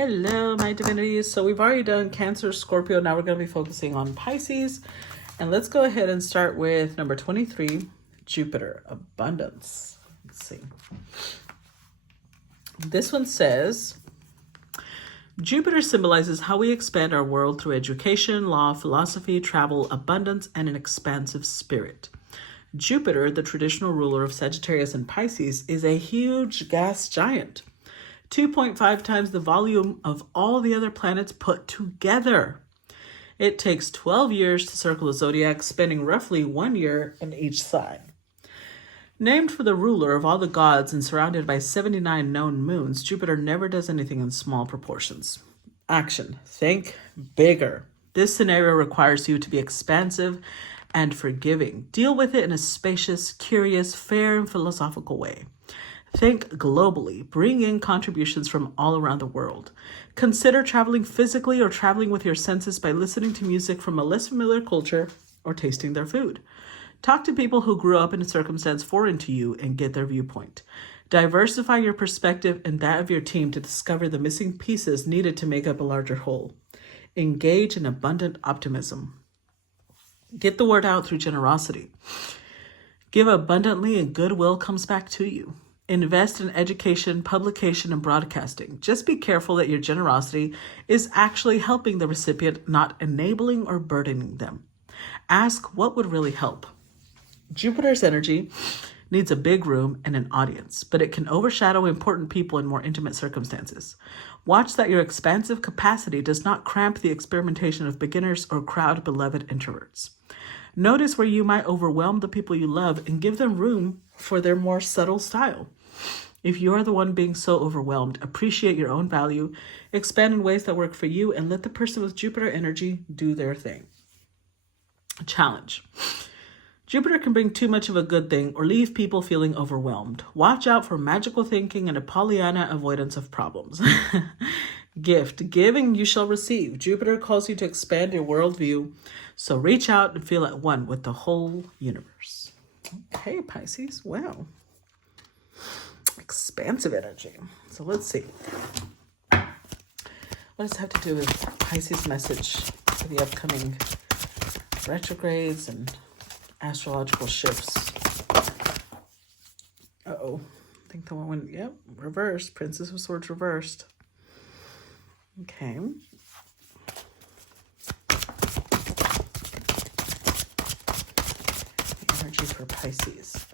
Hello, my divinities. So we've already done Cancer, Scorpio. Now we're going to be focusing on Pisces. And let's go ahead and start with number 23, Jupiter, abundance. Let's see. This one says, Jupiter symbolizes how we expand our world through education, law, philosophy, travel, abundance, and an expansive spirit. Jupiter, the traditional ruler of Sagittarius and Pisces, is a huge gas giant, 2.5 times the volume of all the other planets put together. It takes 12 years to circle the zodiac, spending roughly 1 year in each sign. Named for the ruler of all the gods and surrounded by 79 known moons, Jupiter never does anything in small proportions. Action. Think bigger. This scenario requires you to be expansive and forgiving. Deal with it in a spacious, curious, fair, and philosophical way. Think globally. Bring in contributions from all around the world. Consider traveling physically or traveling with your senses by listening to music from a less familiar culture or tasting their food. Talk to people who grew up in a circumstance foreign to you and get their viewpoint. Diversify your perspective and that of your team to discover the missing pieces needed to make up a larger whole. Engage in abundant optimism. Get the word out through generosity. Give abundantly and goodwill comes back to you. Invest in education, publication, and broadcasting. Just be careful that your generosity is actually helping the recipient, not enabling or burdening them. Ask what would really help. Jupiter's energy needs a big room and an audience, but it can overshadow important people in more intimate circumstances. Watch that your expansive capacity does not cramp the experimentation of beginners or crowd-beloved introverts. Notice where you might overwhelm the people you love and give them room for their more subtle style. If you are the one being so overwhelmed, appreciate your own value, expand in ways that work for you, and let the person with Jupiter energy do their thing. Challenge. Jupiter can bring too much of a good thing or leave people feeling overwhelmed. Watch out for magical thinking and a Pollyanna avoidance of problems. Gift. Giving you shall receive. Jupiter calls you to expand your worldview, so reach out and feel at one with the whole universe. Okay, Pisces. Wow. Expansive energy. So let's see. What does it have to do with Pisces' message for the upcoming retrogrades and astrological shifts? Uh-oh. I think the one went, yep, reversed. Princess of Swords reversed. Okay. The energy for Pisces.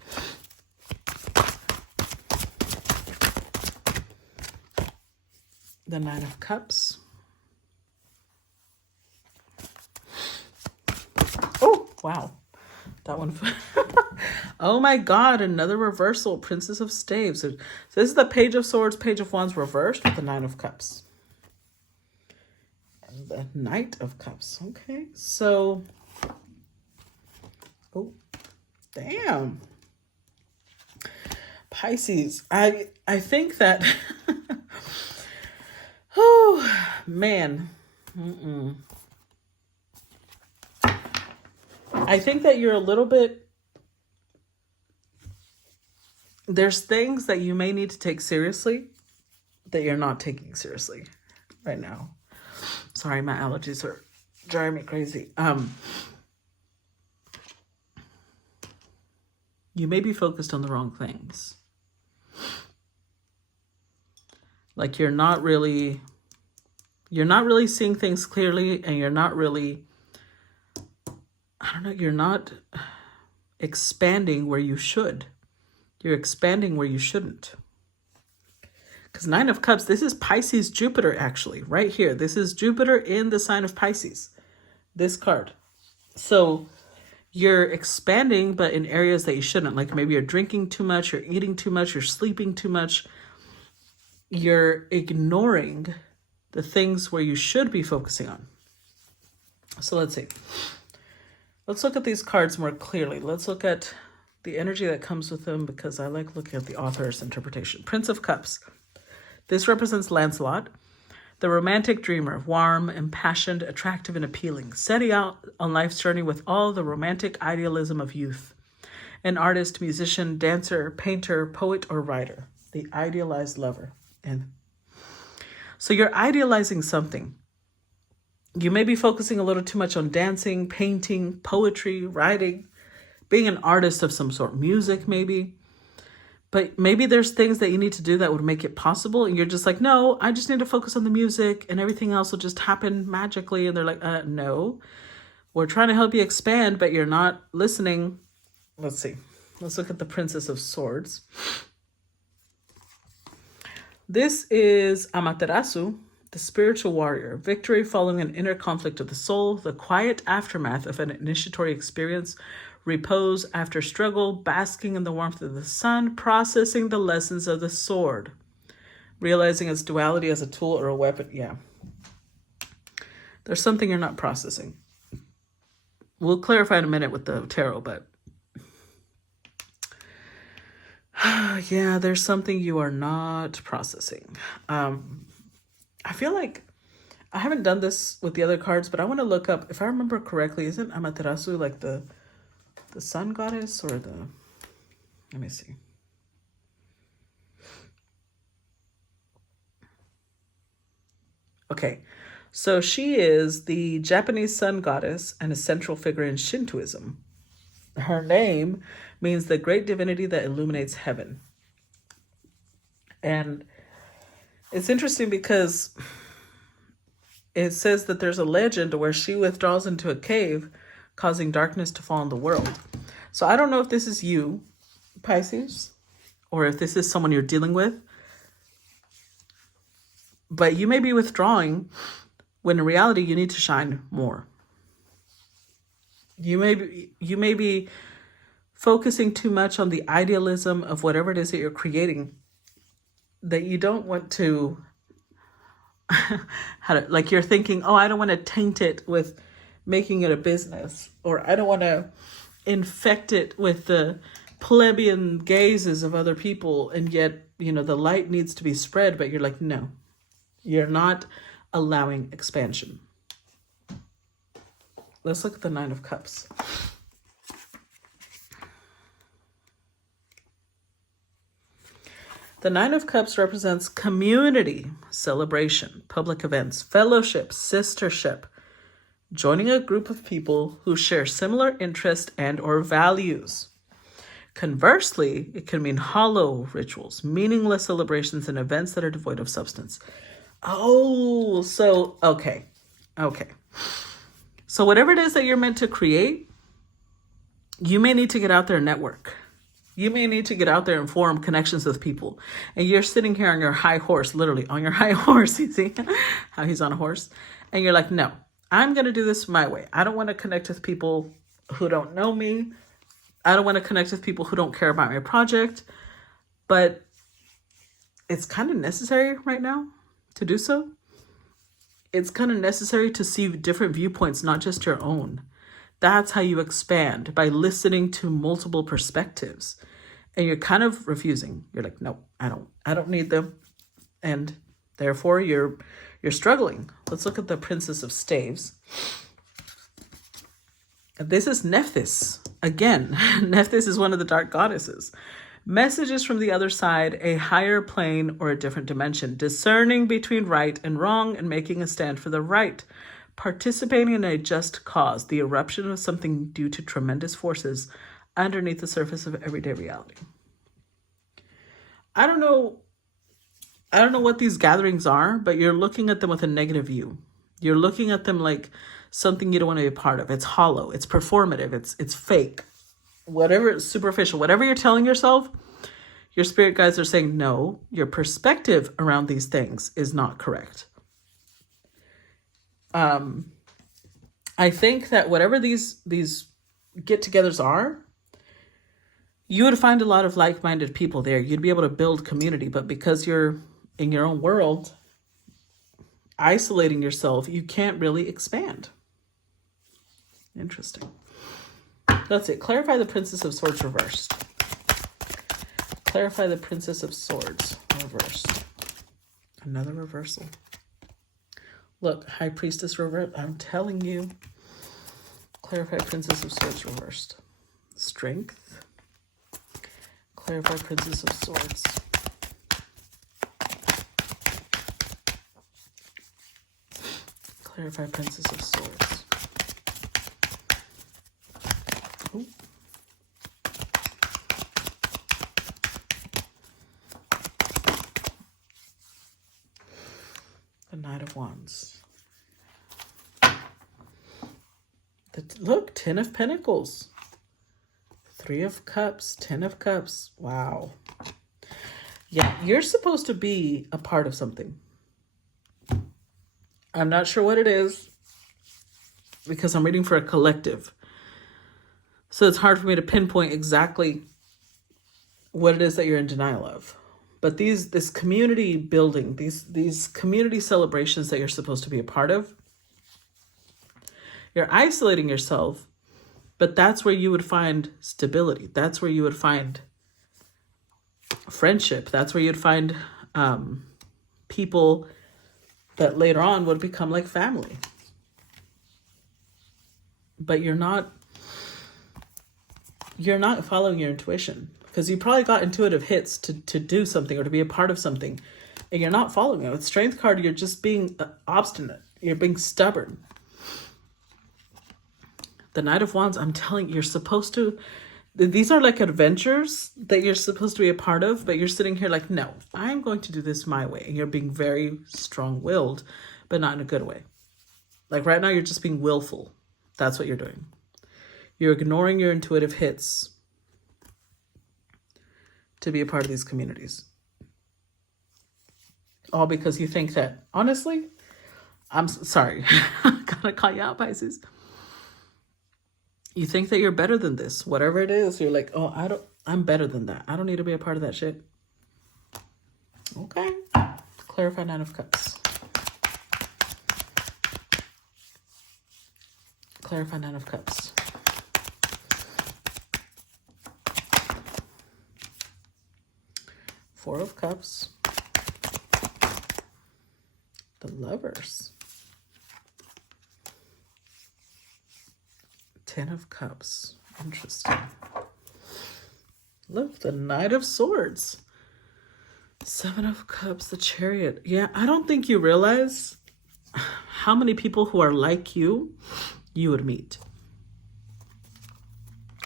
The Nine of Cups. Oh, wow. That one. Oh my God, another reversal. Princess of Staves. So this is the Page of Swords, Page of Wands reversed with the Nine of Cups. And the Knight of Cups. Okay, so. Oh, damn. Pisces. I think that. Oh, man. I think that you're a little bit, there's things that you may need to take seriously that you're not taking seriously right now. Sorry, my allergies are driving me crazy. You may be focused on the wrong things. Like you're not really seeing things clearly, and you're not really, I don't know, you're not expanding where you should. You're expanding where you shouldn't. Because Nine of Cups, this is Pisces Jupiter actually, right here. This is Jupiter in the sign of Pisces, this card. So you're expanding, but in areas that you shouldn't. Like maybe you're drinking too much, you're eating too much, you're sleeping too much. You're ignoring the things where you should be focusing on. So let's see. Let's look at these cards more clearly. Let's look at the energy that comes with them, because I like looking at the author's interpretation. Prince of Cups. This represents Lancelot, the romantic dreamer, warm, impassioned, attractive, and appealing, setting out on life's journey with all the romantic idealism of youth. An artist, musician, dancer, painter, poet, or writer. The idealized lover. And So you're idealizing something. You may be focusing a little too much on dancing, painting, poetry, writing, being an artist of some sort, music maybe. But maybe there's things that you need to do that would make it possible. And you're just like, no, I just need to focus on the music and everything else will just happen magically. And they're like, no, we're trying to help you expand, but you're not listening. Let's see. Let's look at the Princess of Swords. This is Amaterasu, the spiritual warrior. Victory following an inner conflict of the soul, the quiet aftermath of an initiatory experience, repose after struggle, basking in the warmth of the sun, processing the lessons of the sword, realizing its duality as a tool or a weapon. Yeah. There's something you're not processing. We'll clarify in a minute with the tarot, but yeah, there's something you are not processing. I feel like I haven't done this with the other cards, but I want to look up, if I remember correctly, isn't Amaterasu like the sun goddess or let me see. Okay, so she is the Japanese sun goddess and a central figure in Shintoism. Her name means the great divinity that illuminates heaven. And it's interesting because it says that there's a legend where she withdraws into a cave, causing darkness to fall on the world. So I don't know if this is you, Pisces, or if this is someone you're dealing with. But you may be withdrawing when in reality you need to shine more. You may be focusing too much on the idealism of whatever it is that you're creating, that you don't want to like you're thinking, oh, I don't want to taint it with making it a business, or I don't want to infect it with the plebeian gazes of other people, and yet, the light needs to be spread, but you're like, no, you're not allowing expansion. Let's look at the Nine of Cups. The Nine of Cups represents community, celebration, public events, fellowship, sistership, joining a group of people who share similar interests and or values. Conversely, it can mean hollow rituals, meaningless celebrations, and events that are devoid of substance. Oh, so, okay. So whatever it is that you're meant to create, you may need to get out there and network. You may need to get out there and form connections with people. And you're sitting here on your high horse, literally on your high horse. You see how he's on a horse? And you're like, no, I'm going to do this my way. I don't want to connect with people who don't know me. I don't want to connect with people who don't care about my project. But it's kind of necessary right now to do so. It's kind of necessary to see different viewpoints, not just your own. That's how you expand, by listening to multiple perspectives. And you're kind of refusing. You're like, no, I don't need them. And therefore you're struggling. Let's look at the Princess of Staves. This is Nephthys. Again, Nephthys is one of the dark goddesses. Messages from the other side, a higher plane or a different dimension, discerning between right and wrong and making a stand for the right. Participating in a just cause, the eruption of something due to tremendous forces underneath the surface of everyday reality. I don't know what these gatherings are, but you're looking at them with a negative view. You're looking at them like something you don't want to be a part of. It's hollow, it's performative, it's fake. Whatever, it's superficial, whatever you're telling yourself, your spirit guides are saying, no, your perspective around these things is not correct. I think that whatever these get-togethers are, you would find a lot of like-minded people there. You'd be able to build community, but because you're in your own world, isolating yourself, you can't really expand. Interesting. That's it. Clarify the Princess of Swords reversed. Clarify the Princess of Swords reversed. Another reversal. Look, High Priestess reversed. I'm telling you. Clarify Princess of Swords reversed. Strength. Clarify Princess of Swords. Clarify Princess of Swords. Ooh. The Knight of Wands. Look, 10 of Pentacles. 3 of Cups, 10 of Cups. Wow. Yeah, you're supposed to be a part of something. I'm not sure what it is because I'm reading for a collective. So it's hard for me to pinpoint exactly what it is that you're in denial of. But this community building, these community celebrations that you're supposed to be a part of, you're isolating yourself, but that's where you would find stability. That's where you would find friendship. That's where you'd find people that later on would become like family. But you're not following your intuition, because you probably got intuitive hits to do something or to be a part of something, and you're not following it. With Strength card, you're just being obstinate. You're being stubborn. The Knight of Wands, I'm telling you, you're supposed to, these are like adventures that you're supposed to be a part of, but you're sitting here like, no, I'm going to do this my way. And you're being very strong-willed, but not in a good way. Like right now, you're just being willful. That's what you're doing. You're ignoring your intuitive hits to be a part of these communities. All because you think that, honestly, I'm sorry, I gotta call you out, Pisces. You think that you're better than this. Whatever it is, you're like, oh, I'm better than that. I don't need to be a part of that shit. Okay. Clarify Nine of Cups. Clarify Nine of Cups. Four of Cups. The Lovers. 10 of Cups. Interesting. Look, the Knight of Swords. 7 of Cups, the Chariot. Yeah, I don't think you realize how many people who are like you would meet.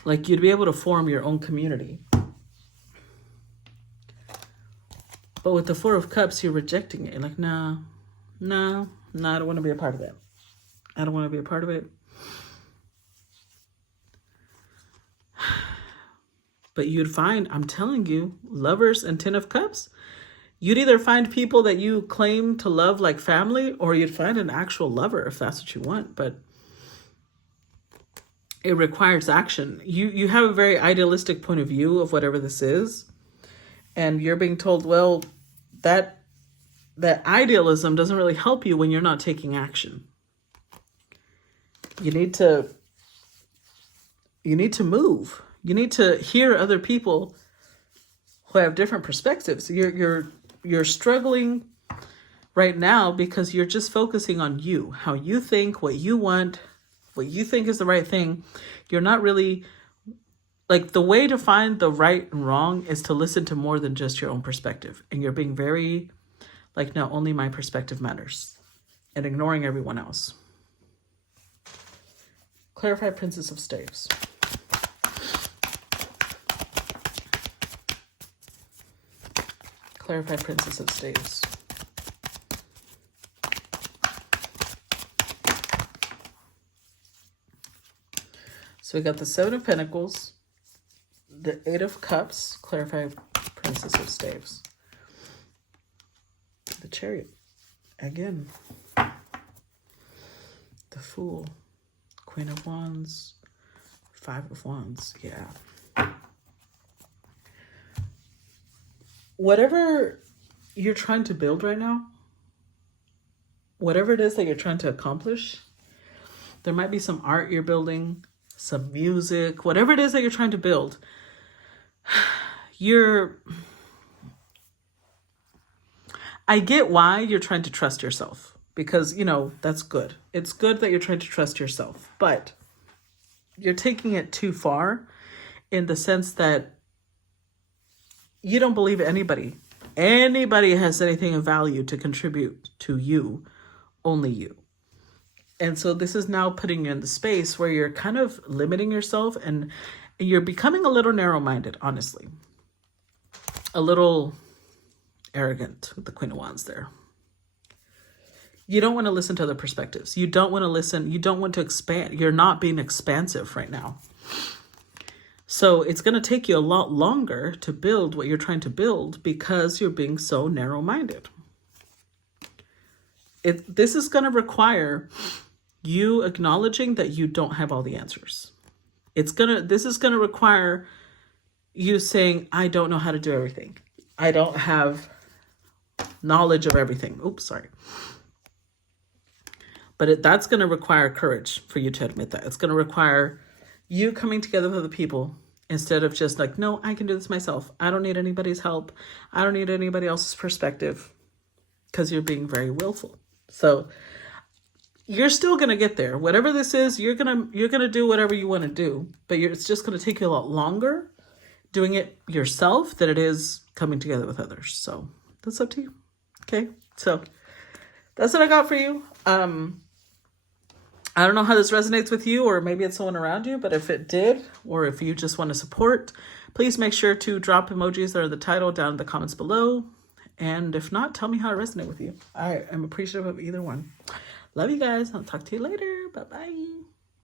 Like, you'd be able to form your own community. But with the 4 of Cups, you're rejecting it. You're like, no, I don't want to be a part of that. I don't want to be a part of it. But you'd find, I'm telling you, Lovers and 10 of Cups, you'd either find people that you claim to love like family, or you'd find an actual lover if that's what you want. But it requires action. You have a very idealistic point of view of whatever this is. And you're being told, well, that idealism doesn't really help you when you're not taking action. You need to move. You need to hear other people who have different perspectives. You're struggling right now because you're just focusing on you, how you think, what you want, what you think is the right thing. You're not really, like, the way to find the right and wrong is to listen to more than just your own perspective. And you're being very like, no, only my perspective matters, and ignoring everyone else. Clarify Princess of Staves. Clarify Princess of Staves. So we got the 7 of Pentacles, the 8 of Cups, clarify Princess of Staves. The Chariot, again. The Fool, Queen of Wands, 5 of Wands, yeah. Whatever you're trying to build right now, whatever it is that you're trying to accomplish, there might be some art you're building, some music, whatever it is that you're trying to build, I get why you're trying to trust yourself, because, you know, that's good. It's good that you're trying to trust yourself, but you're taking it too far in the sense that you don't believe anybody has anything of value to contribute to you, only you. And so this is now putting you in the space where you're kind of limiting yourself, and you're becoming a little narrow-minded, honestly. A little arrogant with the Queen of Wands there. You don't want to listen to other perspectives. You don't want to listen. You don't want to expand. You're not being expansive right now. So it's going to take you a lot longer to build what you're trying to build because you're being so narrow-minded. This is going to require you acknowledging that you don't have all the answers. This is going to require you saying, I don't know how to do everything. I don't have knowledge of everything. Oops, sorry. But that's going to require courage for you to admit that. It's going to require you coming together with other people instead of just like, no, I can do this myself. I don't need anybody's help. I don't need anybody else's perspective, because you're being very willful. So you're still going to get there. Whatever this is, you're going to do whatever you want to do, but it's just going to take you a lot longer doing it yourself than it is coming together with others. So that's up to you. Okay. So that's what I got for you. I don't know how this resonates with you, or maybe it's someone around you, but if it did, or if you just want to support, please make sure to drop emojis that are the title down in the comments below. And if not, tell me how it resonated with you. I am appreciative of either one. Love you guys. I'll talk to you later. Bye-bye.